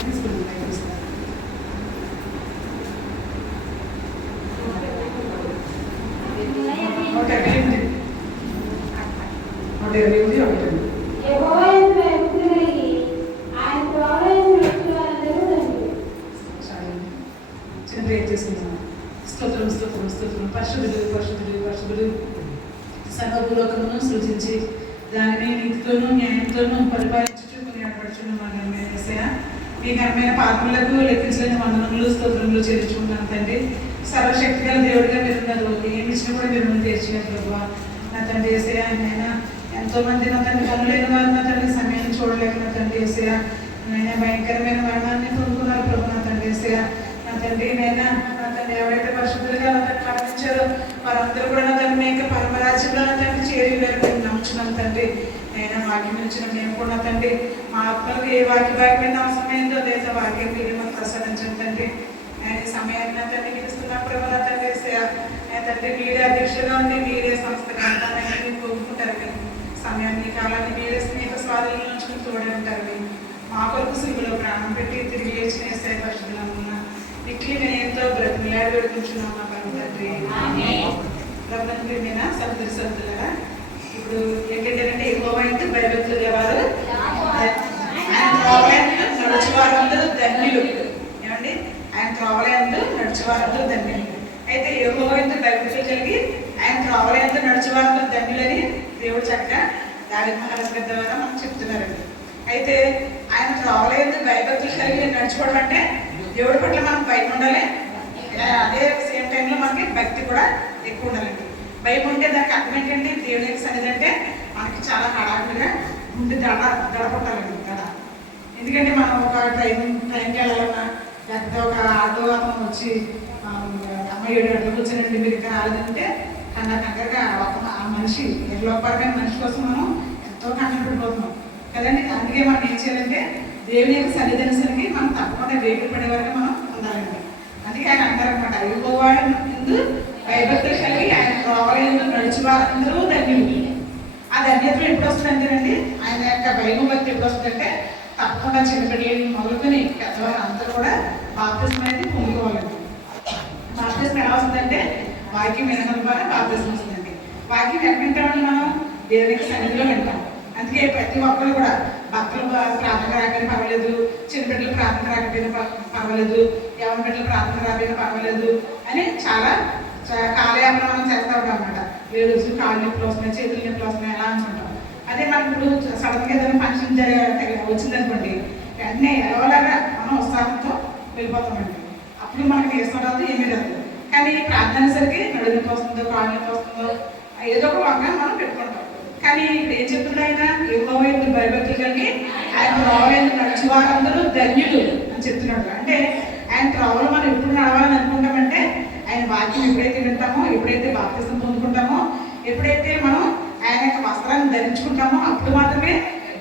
తీసుకుంటున్నాను. 128 స్తోత్రం స్తోత్రం స్తోత్రం. పరిశుద్ధుడు పరిశుద్ధుడు పరిశుద్ధుడు. సర్వభూలోకమును సృజించి దానిని నీతితోనూ న్యాయంతోనూ పరిపాలించుకుని నడపడుచున్నాను. మీ ఘనమైన పాత్రలకు లెక్కించలేని వందనములు స్తోత్రములు చేర్చుకున్నాను తండ్రి. సర్వశక్తి గల దేవుడిగా మీరున్నారు. ఏమి ఇచ్చినా కూడా మీరు ముందు తెచ్చినారు ప్రభావ. నా తండ్రి ఏసయ్య, నేను ఎంతో మంది నా తండ్రి కనులేని వారు నా తండ్రి సమయాన్ని చూడలేక నా తండ్రి ఏసయ్య, నేను భయంకరమైన మరణాన్ని పొందుకున్నారు ప్రభు. నా తండ్రి ఏసయ్య, నా తండ్రి నైనా నా తండ్రి ఎవరైతే పరిశుద్ధులుగా నా తండ్రి మరణించారో వారందరూ కూడా నా తండ్రి మీ యొక్క పరమరాజ్యంలో నా తండ్రి చేరి మేము నమ్ముచున్నాను తండ్రి. నేను వాక్యం ఇచ్చిన మేము కూడా తండ్రి మా ఆత్మలకు ఏ వాక్యం అవసరమైందో లేదా వాక్యం మీరు మాకు ప్రసాదించండి తండ్రి. నేను ఈ సమయాన్ని నా తండ్రి పిలుస్తున్నా ప్రభు. నా తండ్రి తండ్రి మీరే అధ్యక్షులుగా ఉంది, మీరే సంస్థ గ్రంథాన్ని మీరు కోరుకుంటారు కానీ సమయాన్ని కాలాన్ని మీరే స్నేహ స్వాధీనంలో ఉంచుకుని తోడే ఉంటారు కానీ మా కొరకు సిగులో ప్రాణం పెట్టి తిరిగి లేచిన ఏసయ్య పరిశుద్ధంగా ఉన్నా ఇట్లీ నేను ఎంతో బ్రతిమలాడి పెడుకుంటున్నాం మా పరమ తండ్రి. ప్రభుత్వ మీనా సముద్ర సముద్రులరా. ఇప్పుడు ఏంటంటే యెహోవా యందు భయభక్తులు గలవారు నడుచువారందరూ ధన్యులు. ఏమండి, ఆయన త్రోవలందు నడుచువారందరూ ధన్యులు. అయితే యెహోవా యందు భయభక్తులు కలిగి ఆయన త్రోవలందు నడుచువారందరూ ధన్యులని దేవుడు చక్కగా దావీదు మహారాజు గారి ద్వారా మనకు చెప్తున్నారండి. అయితే ఆయన త్రోవలందు భయభక్తులు కలిగి నడుచుకోవడం అంటే దేవుడి పట్ల మనం భయం ఉండాలి, అదే సేమ్ టైంలో మనకి భక్తి కూడా ఎక్కువ ఉండాలండి. భయం ఉంటే దానికి అర్థం ఏంటంటే దేవుని యొక్క సన్నిధి అంటే మనకి చాలా హడావిడిగా ఉండి దడపట్టాలండి దడ. ఎందుకంటే మనం ఒక టైంకి వెళ్ళాలన్నా లేకపోతే ఒక ఆటో అతను వచ్చి అమ్మ 7 గంటలకు వచ్చినండి మీరు ఇక్కడ రాలేదంటే కంగారుగా ఒక మనిషి నిర్లోపరమైన మనిషి కోసం మనం ఎంతో కంగారు పడిపోతున్నాం కదండి. అందుకే మనం ఏం చేయాలంటే దేవుని యొక్క సన్నిధికి మనం తప్పకుండా వేగులు పడే వరకు మనం ఉండాలండి. అందుకే ఆయన అంటారనమాట, యెహోవా యందు భయభక్తులు కలిగి ఆయన త్రోవలందు నడుచువారందరూ ధన్యులు. ఆ ధన్యతలు ఎప్పుడు వస్తుందంటేనండి ఆయన యొక్క భయం భక్తి ఎప్పుడు వస్తుందంటే తప్పకుండా చిన్నపిల్లలు మొదలుకొని పెద్దవారు అందరూ కూడా బాప్తిస్మం అనేది పొందుకోవాలండి. బాప్తిస్మం ఎలా వస్తుందంటే వాక్యం వినడం ద్వారా బాప్తిస్మం వస్తుందండి. వాక్యం ఎక్కడ వింటామని మనం దేవునికి సన్నిధిలో వింటాం. అందుకే ప్రతి ఒక్కరు కూడా భక్తులు ప్రార్థన రాకపోయినా పర్వాలేదు, చిన్నపిల్లలు ప్రార్థన రాకపోయినా పర్వాలేదు, యవన బిడ్డలు ప్రార్థన రాకపోయినా పర్వాలేదు అని చాలా కాలయాపన మనం చేస్తూ ఉంటాం అన్నమాట. 7 రోజులు కాళ్ళు నొప్పులు వస్తున్నాయి, చేతులు నొప్పులు వస్తున్నాయి అలా అనుకుంటాం. అదే మనకి ఇప్పుడు సడన్గా ఏదైనా ఫంక్షన్ వచ్చిందనుకోండి, వెంటనే ఎలాగా మనం ఉత్సాహంతో వెళ్ళిపోతామండి. అప్పుడు మనకి వేసిన రాదు, ఏమీ రాదు. కానీ ప్రార్థన సరికి నడుము నొప్పి వస్తుందో, కాళ్ళు నొప్పి వస్తుందో ఏదో ఒక వంగా మనం పెట్టుకుంటాం. కానీ ఇప్పుడు ఏం చెప్తున్నాడు ఆయన, యెహోవా యందు భయభక్తులు కలిగి ఆయన త్రోవలందు నడుచువారందరూ ధన్యులు అని చెప్తున్నాడు. అంటే ఆయన త్రోవలో మనం ఎప్పుడు నడవాలని అనుకుంటామంటే ఆయన వాక్యం ఎప్పుడైతే వింటామో, ఎప్పుడైతే బాప్తిసం పొందుకుంటామో, ఎప్పుడైతే మనం ఆయన యొక్క వస్త్రాన్ని ధరించుకుంటామో అప్పుడు మాత్రమే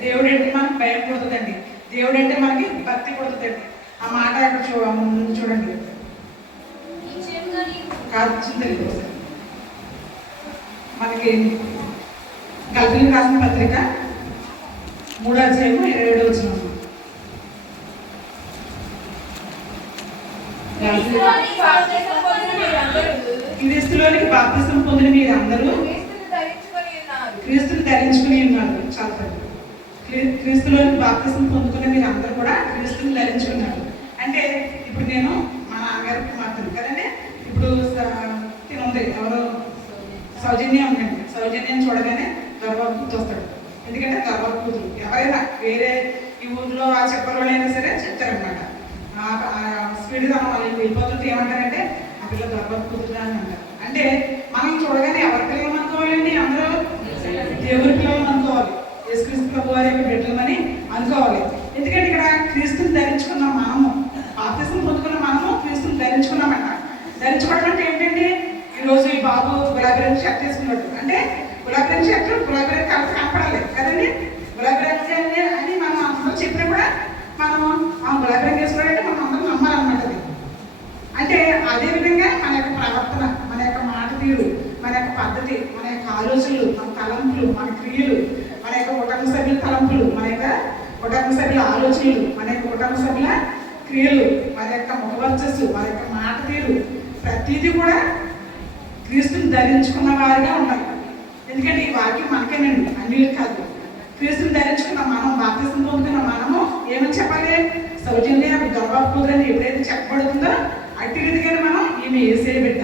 దేవుడు అంటే మనకు భయం పుడుతుందండి, దేవుడు అంటే మనకి భక్తి పుడుతుందండి. ఆ మాట ఇక్కడ ముందు చూడండి, మనకి గల్తీయులకు రాసిన పత్రిక 3వ అధ్యాయం 27వ వచనం. క్రీస్తులోనికి బాప్తిసం పొందిన మీరందరూ క్రీస్తుని ధరించుకుని ఉన్నారు. చాలా క్రీస్తులోనికి బాప్తిసం పొందుకున్న మీరందరూ కూడా క్రీస్తుని ధరించుకున్నారు. అంటే ఇప్పుడు నేను మా నాన్నగారికి మాత్రం కదండి, ఇప్పుడు తినుంది ఎవరో సౌజన్యం ఉందండి. సౌజన్యం చూడగానే గర్వాలు గుర్తొస్తాడు. ఎందుకంటే గర్వాలు కూతురు ఎవరైనా వేరే ఈ ఊళ్ళో ఆ చెప్పవాళ్ళైనా సరే చెప్తారనమాట. స్పీడ్ తన వాళ్ళు వెళ్ళిపోతుంటే ఏమంటారంటే ఆ పిల్ల గర్వాలు కూతురు అని అంటారు. అంటే మనం చూడగానే ఎవరి పిల్లలు అనుకోవాలండి, అందరూ దేవుడి పిల్లలు అనుకోవాలి, యేసుక్రీస్తు ప్రభు వారి యొక్క బిడ్డలమని అనుకోవాలి. ఎందుకంటే ఇక్కడ క్రీస్తుని ధరించుకున్నాం మనము, బాప్తిసం పొందుకున్న మనము క్రీస్తుని ధరించుకున్నామంట. ధరించుకోవడం అంటే ఏంటండి, ఈరోజు ఈ బాబు గులాబీ రంగు షర్ట్ వేసుకున్నాడు అంటే గులాబీ రంగు షర్ట్ గులాబీ రంగు కలర్ కనపడాలి కదండి. గులాబీ రంగు అని మనం అందరూ చెప్పినా కూడా మనం ఆ గులాబీ రంగు వేసుకోవాలంటే మనం అందరం నమ్మాలన్నమాట. అది అంటే అదేవిధంగా మన యొక్క ప్రవర్తన, మన యొక్క మాట తీరు, మన యొక్క పద్ధతి, మన యొక్క ఆలోచనలు, మన తలంపులు, మన క్రియలు, మన యొక్క కుటుంబ సభ్యుల తలంపులు, మన యొక్క కుటుంబ సభ్యుల ఆలోచనలు, మన యొక్క కుటుంబ కుటుంబ సభ్యుల క్రియలు, వారి యొక్క ముఖవర్చస్సు, వారి యొక్క మాట తీరు, ప్రతిదీ కూడా క్రీస్తుని ధరించుకున్న వారిగా ఉండాలి. ఎందుకంటే ఈ వాక్యం మనకేనండి, అన్యులకు కాదు. క్రీస్తుని ధరించుకున్న మనం, బాప్తిసం పొందుకున్న మనము ఏమని చెప్పాలి? సౌజన్య గర్భపుత్రుని ఎప్పుడైతే చెప్పబడుతుందో అట్టి రీతిగానే మనం ఈమె యేసే బిడ్డ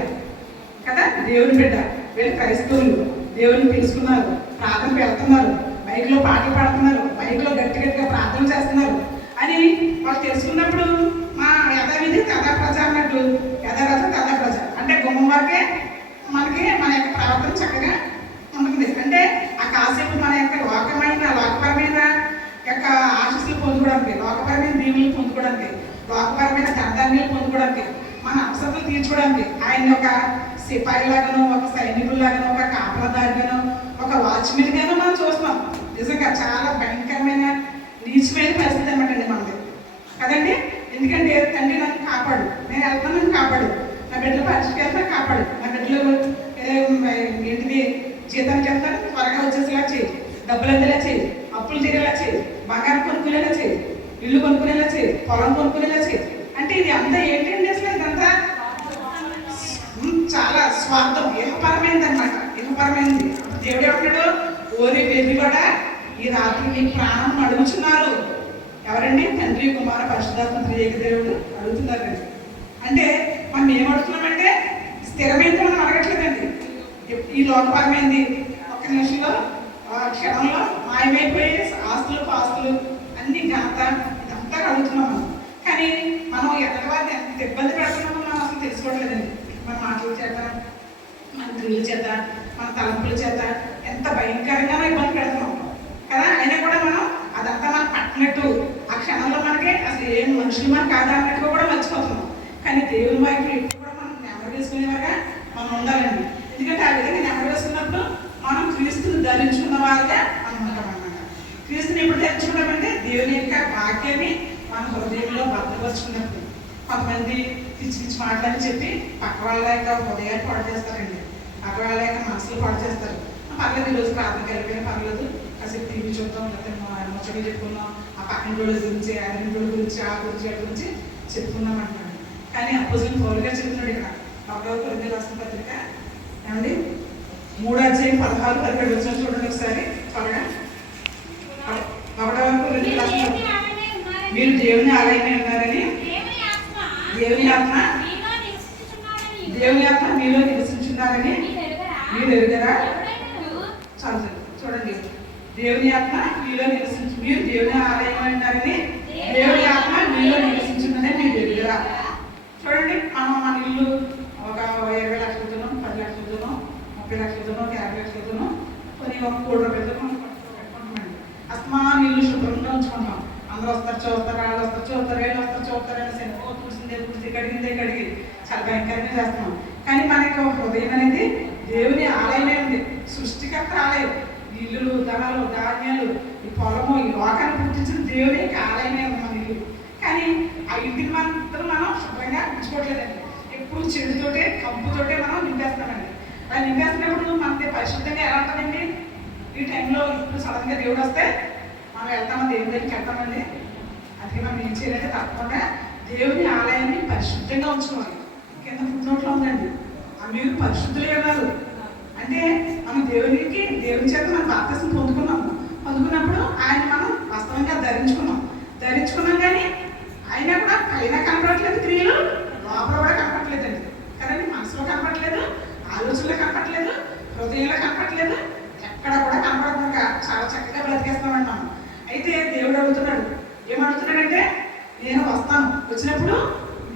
కదా, దేవుని బిడ్డ. వీళ్ళు క్రైస్తవులు, దేవుని తెలుసుకున్నారు, ప్రార్థనకు వెళ్తున్నారు, బైక్లో పాటలు పాడుతున్నారు, బైక్లో గట్టి గట్టిగా ప్రార్థన చేస్తున్నారు అని వాళ్ళు తెలుసుకున్నప్పుడు మా యథావిధి తదా ప్రజ అన్నట్టు, యథారథ తదా ప్రజ అంటే గుమ్మం వరకే మనకి మన యొక్క ప్రవర్తన చక్కగా ఉంటుంది. అంటే ఆ కాసేపు మన యొక్క లోకపరమైన యొక్క ఆశీస్సులు పొందుకోవడానికి, లోకపరమైన దీవులు పొందుకోవడానికి, లోకపరమైన ధనధాన్యాలు పొందుకోవడానికి, మన అవసరాలు తీర్చుకోవడానికి ఆయన ఒక సిపాయిలాగానో, ఒక సైనికుల్లాగానో, ఒక కాపలదారిగానో, ఒక వాచ్మెన్ గానో మనం చూస్తున్నాం. నిజంగా చాలా భయంకరమైన నీచమైన పరిస్థితి అనమాట అండి మనది కదండి. ఎందుకంటే తండ్రి నన్ను కాపాడు, నేను వెళ్తాను, నన్ను కాపాడు, నా బిడ్డలు పరీక్షకి వెళ్తాను కాపాడు, నా బిడ్డలు ఏంటిది జీతానికి వెళ్తాను త్వరగా వచ్చేసేలా చేయి, డబ్బులు అందేలా చేయి, అప్పులు తీరేలా చేయి, బంగారం కొనుక్కునేలా చేయి, ఇల్లు కొనుక్కునేలా చేయి, పొలం కొనుక్కునేలా చేయి. అంటే ఇది అంతా ఏంటండి? అసలు ఇదంతా చాలా స్వార్థం, ఇహపరమైనది అనమాట, ఇహపరమైనది. దేవుడు ఏమంటాడు? ఓరి బేబీ కూడా ఈ రాత్రి నీ ప్రాణం అడుగుతున్నారు. ఎవరండి? తండ్రి, కుమార, పరిశుద్ధాత్మ త్రియేక దేవుడు అడుగుతున్నారండి. అంటే మనం ఏం అడుగుతున్నామంటే స్థిరమైనది మనం అడగట్లేదండి. ఈ లోకపరమైంది ఒక్క నిమిషంలో క్షణంలో మాయమైపోయే ఆస్తులు పాస్తులు అన్ని ఘనత ఇదంతా అడుగుతున్నాం మనం. కానీ మనం ఎక్కడి వారిని ఎంత ఇబ్బంది పెడుతున్నామో మనం అసలు తెలుసుకోవట్లేదండి. మన మాటల చేత, మన క్రియల చేత, మన తలంపుల చేత ఎంత భయంకరంగానో ఇబ్బంది పెడుతున్నాం కదా. అయినా కూడా మనం అదంతా మనకు పట్టినట్టు ఆ క్షణంలో మనకి అసలు ఏం మనుషులు మనం కాదా అన్నట్టుగా కూడా మర్చిపోతున్నాం. కానీ దేవుని వైపు ఎప్పుడు కూడా మనం నెమ్మది వేసుకునేవారుగా మనం ఉండాలండి. ఎందుకంటే ఆ విధంగా నెమ్మది వేసుకున్నప్పుడు మనం క్రీస్తుని ధరించుకున్న వారిగా మనం ఉంటామన్నమాట. క్రీస్తుని ఎప్పుడు ధరించుకున్నామంటే దేవుని యొక్క వాక్యాన్ని మన హృదయంలో భద్రపరుచుకున్నప్పుడు. కొంతమంది పిచ్చి పిచ్చి మాటలని చెప్పి పక్క వాళ్ళ యొక్క హృదయాన్ని పాడు చేస్తారండి, పక్క వాళ్ళ యొక్క మనసులు పాడు చేస్తారు. పర్లేదు, ఈరోజు ప్రార్థనకి వెళ్ళిపోయినా పర్లేదు, కాసేపు టీవీ చూద్దాం, లేకపోతే ముచ్చట్లు చెప్పుకున్నాం, ఆ పక్కన రోజుల గురించి, ఆయన రోజుల గురించి, ఆ గురించి చెప్పుకున్నాం అంటున్నాడు. కానీ అపోజిట్ పౌలుగా చెప్తున్నాడు ఇక్కడ 1వ కొరింథీయులకు రాసిన పత్రిక ఏమండి 3:16-17 వచ్చిన చూడండి ఒకసారి త్వరగా. 1వ కొరింథీయులకు రాసిన మీరు దేవుని ఆలయమే ఉన్నారని, దేవుని ఆత్మ మీలో నివసించున్నారని మీరు ఎరుగరా? చాలు చూడండి, దేవుని ఆత్మ మీలో మీరు దేవుని ఆలయం ఉన్నారని, దేవుని ఆత్మ మీలో నివసించున్నదని మీరు ఎరుగరా? చూడండి, మన ఇల్లు ఒక 20 లక్షలతోనో, 10 లక్షలతోనో, 30 లక్షలతోనో, 50 లక్షలతోనో కొన్ని ఒక 1 కోటి రూపాయలతో మనం పెట్టుకుంటామండి. అస్మాన్ ఇల్లు శుభ్రంగా ఉంచుకుంటాం. అందరూ వస్తారు చూస్తారు, వాళ్ళు వస్తారు చూస్తారు, వీళ్ళు వస్తారు చూస్తారు అనేసి తుడిసిందే కడిగి చాలా భయంకరంగా చేస్తున్నాం. కానీ మనకి హృదయం అనేది దేవుని ఆలయమే ఉంది, సృష్టికర్త ఆలయం. ఇల్లులు, ధనాలు, ధాన్యాలు, ఈ పొలము, ఈ లోకాన్ని పుట్టించిన దేవుని యొక్క ఆలయమే ఉంది మన ఇల్లు. కానీ ఆ ఇంటిని మనం శుభ్రంగా ఉంచుకోవట్లేదండి. ఎప్పుడు చెడుతోటే, కంపుతోటే మనం నింపేస్తామండి. అలా నింపేస్తున్నప్పుడు మనకి పరిశుద్ధంగా ఎలా ఉంటుందండి? ఈ టైంలో ఇప్పుడు సడన్గా దేవుడు వస్తే మనం వెళ్తామా? దేవుని దగ్గరికి వెళ్తామండి. అందుకే మనం ఏం చేయాలంటే తప్పకుండా దేవుని ఆలయాన్ని పరిశుద్ధంగా ఉంచుకోవాలి. కింద ఫుట్నోట్లో ఉందండి, మీరు పరిశుద్ధులే ఉన్నారు అంటే మనం దేవుని చేత మనం బాప్తిసం పొందుకున్నప్పుడు ఆయన మనం వాస్తవంగా ధరించుకున్నాం. కానీ అయినా కూడా పైన కనపడట్లేదు క్రియలు, లోపల కూడా కనపడలేదండి కదండి. మనసులో కనపడలేదు, ఆలోచనలో కనపడలేదు, హృదయంలో కనపడలేదు, ఎక్కడ కూడా కనపడకుండా చాలా చక్కగా బ్రతికేస్తామండి మనం. అయితే దేవుడు అడుగుతున్నాడు, ఏమడుగుతున్నాడంటే నేను వస్తాను, వచ్చినప్పుడు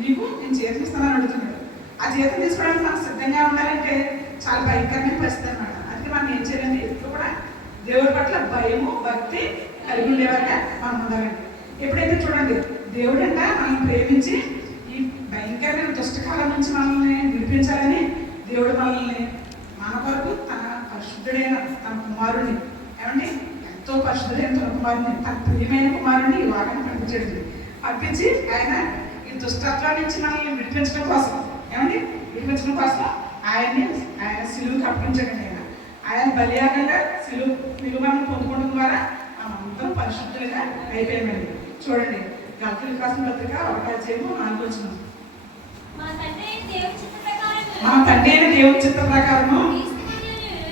నీకు నేను జీతం ఇస్తానని అడుగుతున్నాడు. ఆ జీతం తీసుకోవడానికి మనం సిద్ధంగా ఉండాలంటే చాలా భయంకరమైన పరిస్థితి అనమాట. అందుకే మనం ఏం చేయాలంటే ఎప్పుడు కూడా దేవుడి పట్ల భయము, భక్తి కలిగి ఉండేవారుగా మనం ఉండాలండి. ఎప్పుడైతే చూడండి, దేవుడు అంట మనం ప్రేమించి ఈ భయంకరమైన దుష్టకాలం నుంచి మనల్ని విడిపించాలని దేవుడు మనల్ని మన కొరకు తన పరిశుద్ధుడైన తన కుమారుడిని, ఏమండి ఎంతో పరిశుద్ధుడైన తన కుమారుడిని, తన ప్రియమైన కుమారుడిని ఈ లోకాన్ని పంపించి ఆయన ఈ దుష్టత్వం నుంచి మనల్ని విడిపించడం కోసం, ఏమండి విడిపించడం కోసం ఆయన సిలువుకి అప్పగించండి. ఆయన బలియాగంగా సిలువు మనం పొందుకోవడం ద్వారా మనం అందరం పరిశుద్ధులుగా అయిపోయామండి. చూడండి, మత్తయి రాసిన పత్రిక 1:4. మన తండ్రి అయిన దేవుని చిత్త ప్రకారము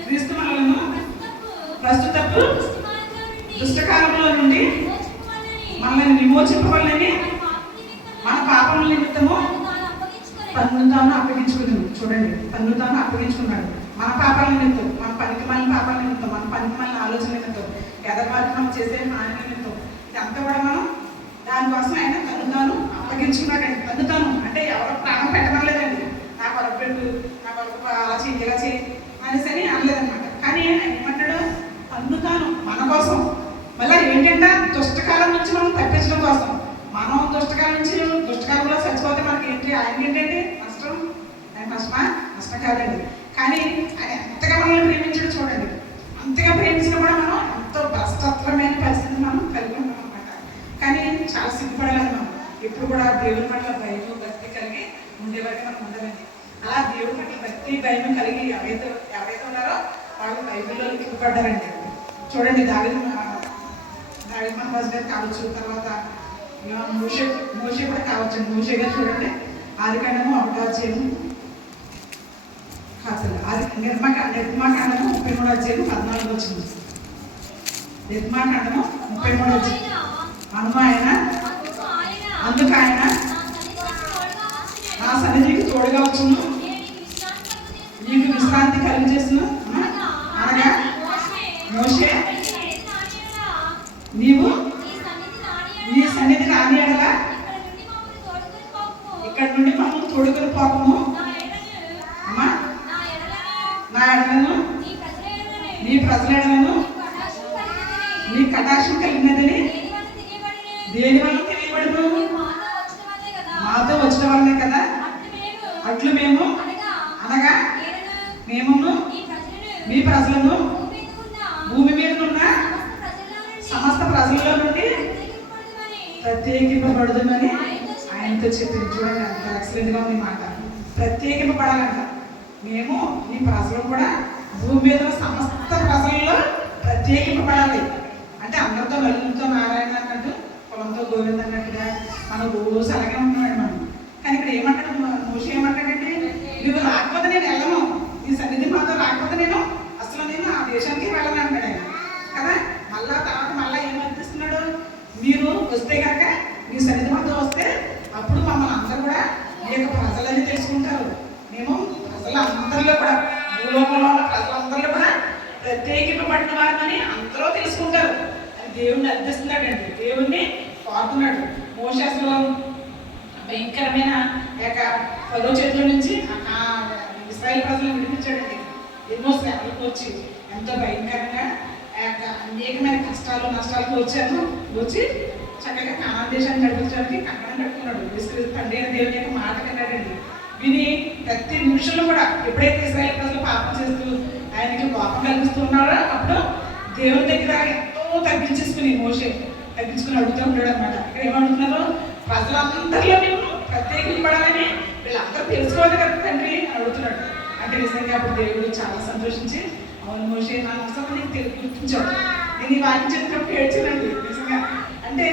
క్రీస్తు మనలను ప్రస్తుతపు దుష్టకాలంలో నుండి మనల్ని విమోచింపవాలని మన పాపముల నిమిత్తము తన్ను తాను అప్పగించుకున్నాడు. చూడండి, తన్ను తాను అప్పగించుకున్నాడు. మన పాపాల నిమిత్తం, మన పనికి మళ్ళీ పాపాల నిమిత్తం, మన పనికి మళ్ళీ ఆలోచన నిమిత్తం, ఎదర్వారికి మనం చేసే హాని నిమిత్తం, ఇదంతా కూడా మనం దానికోసం ఆయన తను తాను అప్పగించుకున్నాడండి. తను తాను అంటే ఎవరు ప్రాణం పెట్టమనలేదండి. నా కొరకు పెట్టు, నా కొరకు అలా చేయి, ఇలా చేయి అనేసి అని అనలేదన్నమాట. కానీ ఆయన ఏమంటాడు, తను తాను మన కోసం. మళ్ళీ ఏంటంటే దుష్టకాలం నుంచి మనం తప్పించడం కోసం. మనం దుష్టకాలంలో చచ్చిపోతే మనకి ఏంటి, ఆయన ఏంటంటే నష్టం. ఆయన నష్టం కాదండి. కానీ ఆయన ఎంతగా మనల్ని ప్రేమించడం చూడండి. అంతగా ప్రేమించిన కూడా మనం ఎంతో భ్రష్టత్వమైన పరిస్థితి మనం కలిగి ఉంటాం అన్నమాట. కానీ చాలా సిగ్గుపడాలి మనం. ఎప్పుడు కూడా దేవుని పట్ల భయం భక్తి కలిగి ఉండేవారికి మనం ఉండదండి. అలా దేవుని పట్ల భక్తి భయం కలిగి ఎవరైతే ఉన్నారో వాళ్ళు బైబిల్లో లిఖింపబడ్డారండి. చూడండి, దావీదు మహారాజు గారు కావచ్చు, తర్వాత మోషే కూడా కావచ్చు. మోషే గారు చూడండి, ఆదికాండము 1:13, నిర్మాకాండము 33:14. నిర్మాకాండము 33. అందుకు ఆయన నా సన్నిధికి తోడుగా వచ్చును, నీకు విశ్రాంతి కలిగజేసును. అనగా మోషే, నీవు నీ సన్నిధి రాని ఎడల ఇక్కడ నుండి మమ్మల్ని తోడుకొని పోకము. అమ్మా, నా ఎడలను, నీ ప్రజల ఎడలను నీ కటాక్షం కలిగినదని దేని వల్ల తెలియబడును? మాతో వచ్చిన వాళ్ళే కదా. అట్లు మేము అనగా మేము మీ ప్రజలను భూమి మీద ఉన్న సమస్త ప్రజల్లో నుండి ప్రత్యేకింపబడదుమని ఆయనతో చెప్పింది. చూడండి, అంత ఎక్సలెంట్గా ఉంది మాట. ప్రత్యేకింపబడాలంట. మేము ఈ ప్రజలు కూడా భూమి మీద సమస్త ప్రజల్లో ప్రత్యేకింపబడాలి. అంటే అందరితో నలుగురితో నారాయణ అన్నట్టు, పొలంతో గోవింద అన్నట్టుగా మనం రోజు అలాగే ఉంటున్నాడు మనం. కానీ ఇక్కడ ఏమంటాడు మోషే, ఏమంటాడంటే, నువ్వు రాకపోతే నేను వెళ్ళను, నీ సన్నిధి మాతో రాకపోతే నేను ఆ దేశానికి వెళ్ళను అంటాడు ఆయన కదా. తర్వాత ఏమనిపిస్తున్నాడు, మీరు వస్తే కనుక మీ సన్నిధి మాతో వస్తే అప్పుడు మమ్మల్ని అందరూ కూడా మీ యొక్క ప్రజలని తెలుసుకుంటారు. మేము ప్రజలందరిలో కూడా, భూలోకంలో ఉన్న ప్రజలందరిలో కూడా ప్రత్యేకింపబడిన వారిని అందరూ తెలుసుకుంటారు అని దేవుణ్ణి అర్థిస్తున్నాడండి. దేవుణ్ణి కోరుతున్నాడు. మోషే అసలు భయంకరమైన యొక్క 10వ చేతుల నుంచి ఇశ్రాయేలు ప్రజలను విడిపించాడండి. ఎన్నో శ్రమలకు వచ్చి ఎంతో భయంకరంగా అనేకమైన కష్టాలు నష్టాలకు వచ్చి చక్కగా కానాన్ దేశాన్ని నడిపించడానికి కంకణం కట్టుకున్నాడు. తండ్రి అయిన దేవుని యొక్క మాట విన్నాడండి. విని ప్రతి నిమిషంలో కూడా ఎప్పుడైతే ఇశ్రాయేలు ప్రజలు పాపం చేస్తూ ఆయనకి కోపం కల్పిస్తూ ఉన్నారో అప్పుడు దేవుని దగ్గర ఎంతో తగ్గించుకుని అడుగుతూ ఉంటాడు అనమాట. ఇక్కడ ఏమడుగుతున్నారు, ప్రజలందరిలో మేము ప్రత్యేకింపడాలని వీళ్ళందరూ తెలుసుకోవాలి కదా తండ్రి అని అడుగుతున్నాడు. అంటే నిజంగా అప్పుడు దేవుడు చాలా సంతోషించి, అవును మోషే, నా అవసరం నీకు గుర్తించావు, నేను ఈ వాక్యం చెప్పినప్పుడు ఏడ్చానండి నిజంగా. అంటే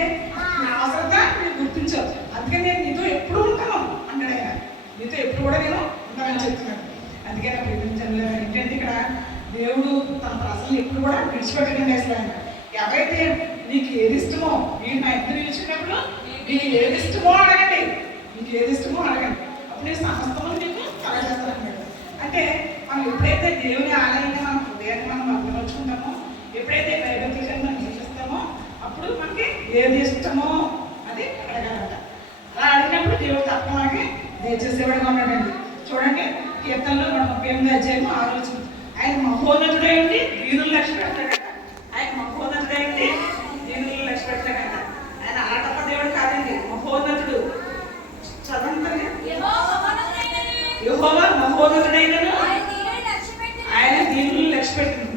నా అవసరంగా నేను గుర్తించావు, అందుకని నేను నీతో ఎప్పుడు ఉంటాను అంటాడు ఆయన. నీతో ఎప్పుడు కూడా నేను ఉంటానని చెప్తున్నాడు. అందుకే నాకు ప్రేమించండి. ఏంటంటే ఇక్కడ దేవుడు తన ప్రజలను ఎప్పుడు కూడా విడిచిపెట్టడం అసలు ఆయన. ఎవరైతే నీకు ఏది ఇష్టమో, మీరు నా ఇద్దరు నిలిచినప్పుడు నీకు ఏది ఇష్టమో అడగండి, అప్పుడు నేను సమస్తము నీకు కలగజేస్తాను. అంటే మనం ఎప్పుడైతే దేవుని ఆలయంగా మన హృదయాన్ని మనం అభివృంచుకుంటామో, ఎప్పుడైతే దైవత్వాన్ని మనం జీవిస్తామో అప్పుడు మనకి ఏది ఇష్టమో అది అడగాలంట. అలా అడిగినప్పుడు దేవుడు తప్ప మనకి దయచేసేవాడుగా ఉన్నాడండి. చూడండి, కీర్తనలో 38:6 ఆయన మహోన్నతుడై ఉండి దీనులు లక్ష్య పెడతాడట. ఆయన మహోన్నతుడై ఉండి దీనులు లక్ష్య పెడతాడట. ఆయన అలాటప్ప దేవుడు కాదండి, మహోన్నతుడు. చదవండి, యెహోవా మహోన్నతుడైనను ఆయన దీనులు లక్ష్య పెట్టింది.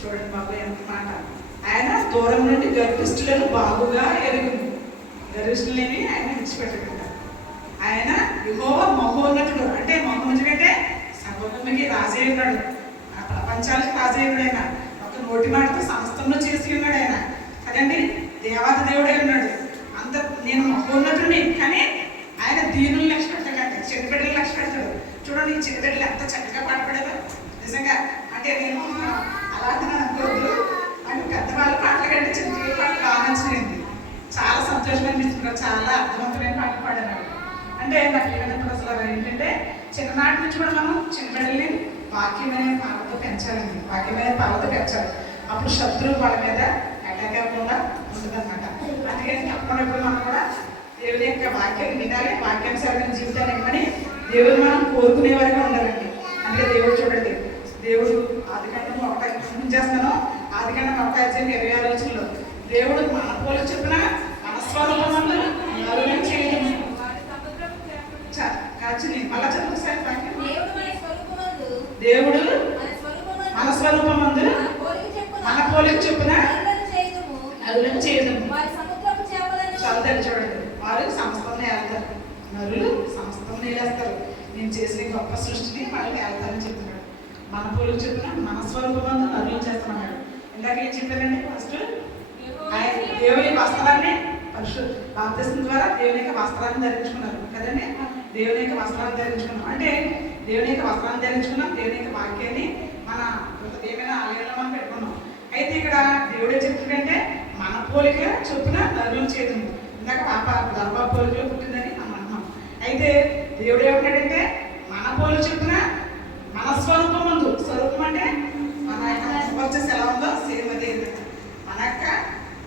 చూడండి బాబు ఎంత మాట. ఆయన దూరం నుండి గర్భిష్ఠులను బాగుగా ఎరుగును. గర్భిష్ఠులేని ఆయన విడిచిపెట్టకుండా. ఆయన యెహోవా మహోన్నతుడు. అంటే మహోన్నతుడు అంటే సర్వభూమికి రాజే ఉన్నాడు, ఆ ప్రపంచానికి రాజే ఉన్నాడు ఆయన. ఒక నోటి మాటతో సమస్తంలో చేసి ఉన్నాడు ఆయన కదండి. దేవాది దేవుడే ఉన్నాడు. అంత నేను మహోన్నతుడిని, కానీ ఆయన దీనులు లక్ష్య పెడతాడంట, చిన్న బిడ్డలు లక్ష్య పెడతాడు. చూడండి ఈ చిన్న బిడ్డలు ఎంత చక్కగా పాటపడారు నిజంగా. అంటే నేను అలాంటి అనుకోవద్దు, అని పెద్దవాళ్ళ పాటల కంటే చిన్న పిల్లల పాటలు బాగా నచ్చినాయండి. చాలా సంతోషంగా అనిపిస్తున్నారు, చాలా అర్థవంతమైన పాటలు పాడారు. అంటే నాకు ఏమైనప్పుడు అసలు ఏంటంటే చిన్ననాటి నుంచి కూడా మనం చిన్న బిడ్డల్ని వాక్యమైన పాలతో పెంచాలండి, వాక్యమైన పాలతో పెంచాలి. అప్పుడు శత్రువు వాళ్ళ మీద అటాక్ అవ్వకుండా ఉంటుందన్నమాట. అందుకని తప్పనప్పుడు మనం కూడా దేవుని యొక్క వాక్యాన్ని వినాలి, వాక్యానుసారమైన జీవితాన్ని ఇవ్వమని దేవుడు మనం కోరుకునే వారిగా ఉండాలండి. అందుకే దేవుడు చూడండి, దేవుడు ఆదికాండం 1 చేస్తాను, ఆదికాండం 1:26 దేవుడు మన పోలి చెప్పిన మన స్వరూపమందు నరులను చేయడం కాచిని మళ్ళా చదువుసారి వాక్యం. దేవుడు మన స్వరూపమందు మన పోలికి చెప్పిన నరులను చేయడం. చదువుతారు చూడండి, వారు సమస్తం ఏళ్తారు, నరులు సమస్తం నేలేస్తారు. నేను చేసిన గొప్ప సృష్టిని వాళ్ళకి వెళ్తానని చెప్తున్నాడు. మన పోలికి చెప్పిన మన స్వరూపమందు నరులను చేస్తున్నాడు. ఇందాక ఏం చెప్పారండి, ఫస్ట్ ఆయన దేవుని వస్త్రాన్ని బాప్తిస్మం ద్వారా దేవుని యొక్క వస్త్రాన్ని ధరించుకున్నారు కదండి. దేవుని యొక్క వస్త్రాన్ని ధరించుకున్నాం అంటే దేవుని యొక్క వస్త్రాన్ని ధరించుకున్నాం, దేవుని యొక్క వాక్యాన్ని మన ఏమైనా ఆలయంలో మనం పెట్టుకున్నాం. అయితే ఇక్కడ దేవుడే చెప్తుందంటే మన పోలిక చొప్పున నరులను చేయడం. ఇందాక పాప గర్భ పోలికలో పుట్టిందని మనం అంటున్నాం. అయితే దేవుడు ఏమంటాడంటే మన పోలిక చొప్పున మన స్వరూపం ముందు, స్వరూపం అంటే మన యొక్క వచ్చేసి ఎలా ఉందో సేమ్ అదే, మన యొక్క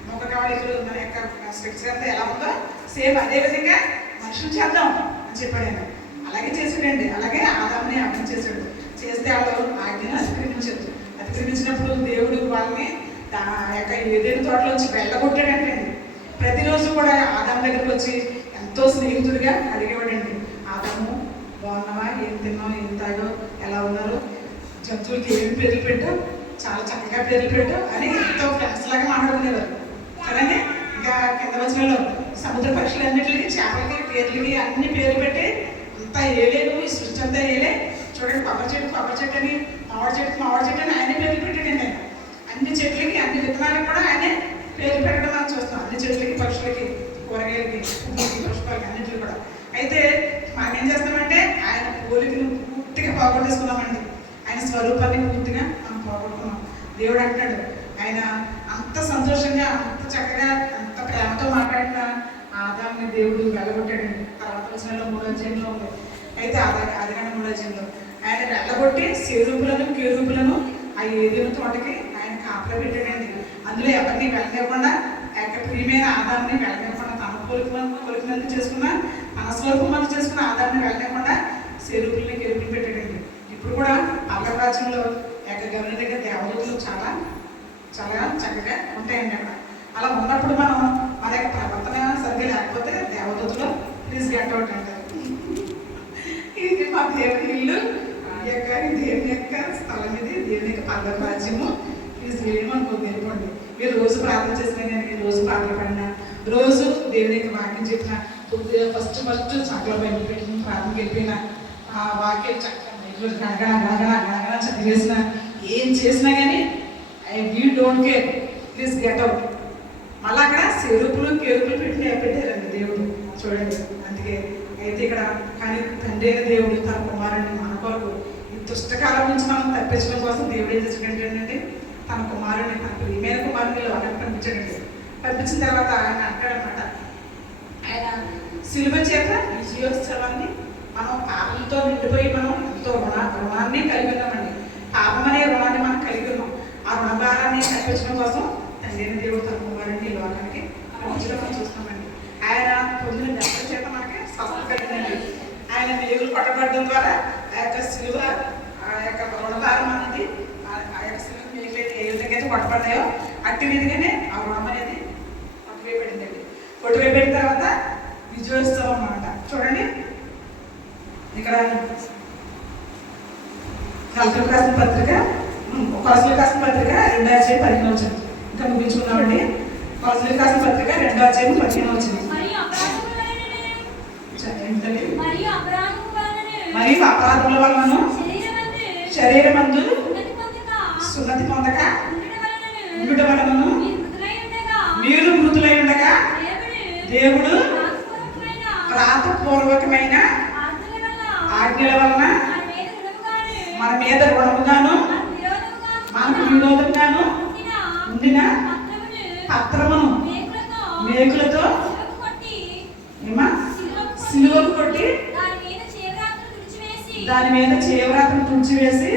ముఖ కవళికలు మన యొక్క స్ట్రక్చర్ అంతా ఎలా ఉందో సేమ్ అదే విధంగా మనుషులు చేద్దాం అని చెప్పాడు ఆయన. అలాగే చేశాడండి. అలాగే ఆదాముని అర్థం చేశాడు. చేస్తే వాళ్ళు ఆజ్ఞను అతిక్రమించారు. అతిక్రమించినప్పుడు దేవుడు వాళ్ళని యొక్క ఏదైనా తోటలోంచి వెళ్ళగొట్టాడంటే ప్రతిరోజు కూడా ఆదాము దగ్గరికి వచ్చి ఎంతో స్నేహితుడిగా అడిగేవాడండి. ఆదాము బాగున్నావా, ఏం తిన్నావు, ఏం తాగో, ఎలా ఉన్నారు, జంతువులకి ఏమి పేర్లు పెట్టావు, చాలా చక్కగా పేర్లు పెట్టావు అని ఎంతో ఫ్రెండ్స్ లాగా మాట్లాడుకునేవారు కదండి. ఇంకా కింద వచ్చినలో సముద్ర పక్షులన్నిటికి చేపలకి పేర్లకి అన్ని పేర్లు పెట్టి అంతా ఏలేదు, ఈ సృష్టి అంతా ఏలే. చూడండి కొబ్బరి చెట్టు అని, మామిడి చెట్టు అని ఆయనే పేర్లు పెట్టాడండి. ఆయన అన్ని చెట్లకి అన్ని విత్తనాలకు కూడా ఆయనే పేర్లు పెట్టడం మనం చూస్తాం. అన్ని చెట్లకి, పక్షులకి, కూరగాయలకి, పువ్వులకి, పుష్పాలకి అన్నింటికి కూడా. అయితే మనం ఏం చేస్తామంటే ఆయన పోలికను పూర్తిగా పోగొట్టేసుకున్నామండి. ఆయన స్వరూపాన్ని పూర్తిగా మనం పోగొట్టుకున్నాం. దేవుడు అంటాడు, ఆయన అంత సంతోషంగా అంత చక్కగా అంత ప్రేమతో మాట్లాడిన ఆదాముని దేవుడు వెళ్ళగొట్టాడండి. తర్వాత వచ్చిన 3వ అధ్యాయంలో ఉంది. అయితే ఆదికాండం 3వ అధ్యాయంలో ఆయన వెళ్ళగొట్టి సేరూపులను కేరూపులను ఆ ఏదైనా తోటకి ఆయన కాపలా పెట్టాడండి. అందులో ఎవరిని వెళ్ళనివ్వకుండా యొక్క ప్రియమైన ఆదాముని వెళ్ళనివ్వకుండా తన పోలికనందు చేసుకున్న మన స్వరూపం చేసుకున్న ఆదాముని వెళ్ళనివ్వకుండా సేరూపుల్ని కేరూపులు పెట్టాడండి. ఇప్పుడు కూడా పల్లవ రాజ్యంలో యొక్క గమని దగ్గర దేవదూతలు చాలా చాలా చక్కగా ఉంటాయండి అక్కడ. అలా ఉన్నప్పుడు మనం మన యొక్క ప్రవర్తన సరిగ్గా లేకపోతే దేవదూతలు ప్లీజ్ గెట్ అవుట్ అంటారు. ఇది మా దేవుని ఇల్లు, ఈ యొక్క దేవుని యొక్క స్థలం, ఇది దేవుని యొక్క పల్లవ రాజ్యము, ప్లీజ్ వేయడం అనుకోండి, వెళ్ళిపోండి. మీరు రోజు ప్రార్థన చేసినా కానీ, రోజు పాటలు పాడినా, రోజు దేవుని యొక్క వాక్యం చెప్పిన, ఫస్ట్ చక్కలో బయట పెట్టిన ప్రార్థనకి వెళ్ళిపోయినా, ఆ వాక్యం చక్కగా గణగణ చదివేసిన, ఏం చేసినా కానీ we don't care, please get out. మళ్ళీ అక్కడ సేరూపులు కేరుపులు పెట్టారండి దేవుడు చూడండి. అందుకే అయితే ఇక్కడ కానీ తండ్రి అయిన దేవుడు తన కుమారుడిని మన కొరకు ఈ దుష్టకాలం నుంచి మనం తప్పించడం కోసం దేవుడు ఏం చేసాడంటే తన కుమారుడిని, తన ప్రియమైన కుమారుడిని లోకానికి పంపించాడండి. పంపించిన తర్వాత ఆయన అంటాడనమాట, ఆయన సిలువ చేత విజయోత్సవాన్ని మనం పాపంతో నిండిపోయి మనం ఎంతో రుణాన్ని కలిగి ఉన్నామండి. పాపం అనే రుణాన్ని మనం కలిగి ఉన్నాం. ఆ రుణభారాన్ని తప్పించడం కోసం తండ్రి దేవుడు తన కుమారుడిని లోకానికి పంపించడం మనం చూస్తామండి. ఆయన పొందిన దెబ్బల చేత మనకి స్వస్థత కలిగిందండి. ఆయన మేగులు కొట్టబడడం ద్వారా ఆ యొక్క సిలువ, ఆ యొక్క రుణభారం అనేది, ఆ యొక్క సిలువ మేగులు ఏ విధంగా అయితే కొట్టబడ్డాయో అట్టి విధంగానే ఆ రుణం అనేది కొట్టువేయబడిందండి. కొట్టువేయబడిన తర్వాత విజయోత్సవం అన్నమాట. చూడండి ఇక్కడ కొలసలకు రాసిన పత్రిక 2:15 ఇంకా ముగించుకున్నామండి. కొలసలకు రాసిన పత్రిక 2:15 మరియు అపరాధముల వలన శరీరమందు సున్నతి పొందక ఉండుట వలన మీరు మృతులై ఉండగా దేవుడు ప్రాతపూర్వకమైన ఆజ్ఞల వలన మన మీద రుణముగాను మనకు విరోధంగాను ఉండిన పత్రమును మేకులతో ఏమా సిలువకు కొట్టి దాని మీద చేవరాతను తుడిచివేసి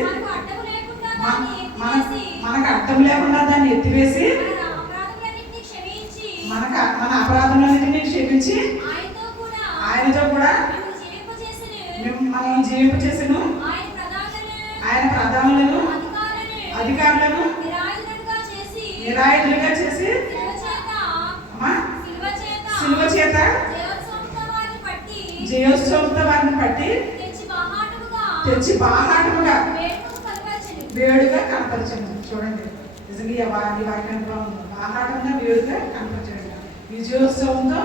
మనకు అర్థం లేకుండా దాన్ని ఎత్తివేసి మన అపరాధములన్నిటిని క్షమించి ఆయనతో కూడా మనం జీవింపచేసెను. ఆయన ప్రధానులను అధికారులను నిరాయుధులుగా చేసి సిలువ చేత జయోత్సవంతో వారిని పట్టి తెచ్చి బాహాటముగా వేడుగా కనపరిచండి. చూడండి, నిజంగా వారి వాక్యానికి బాగుంది. బాహాటంగా వేడుగా కనపరచండి. విజయోత్సవంతో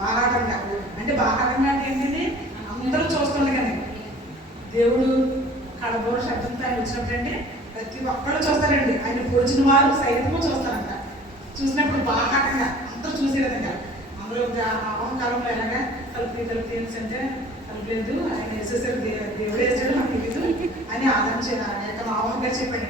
బాహాటంగా అంటే బాహాటంగా అంటే ఏంటిది? అందరూ చూస్తుండే కానీ దేవుడు కడబోర శబ్దంతో ఆయన వచ్చినప్పుడంటే ప్రతి ఒక్కళ్ళు చూస్తారండి. ఆయన పొడిచిన వారు సైతము చూస్తారంట. చూసినప్పుడు బాహాటంగా అందరూ చూసే విధంగా అందులో కాలంలో ఎలాగా తలుపు అంటే తలుపు లేదు, ఆయన వేసేసారు, దేవుడు వేసాడు, నాకు తెలియదు అని ఆదరించారు. ఆయన యొక్క మామూలుగా చెప్పండి.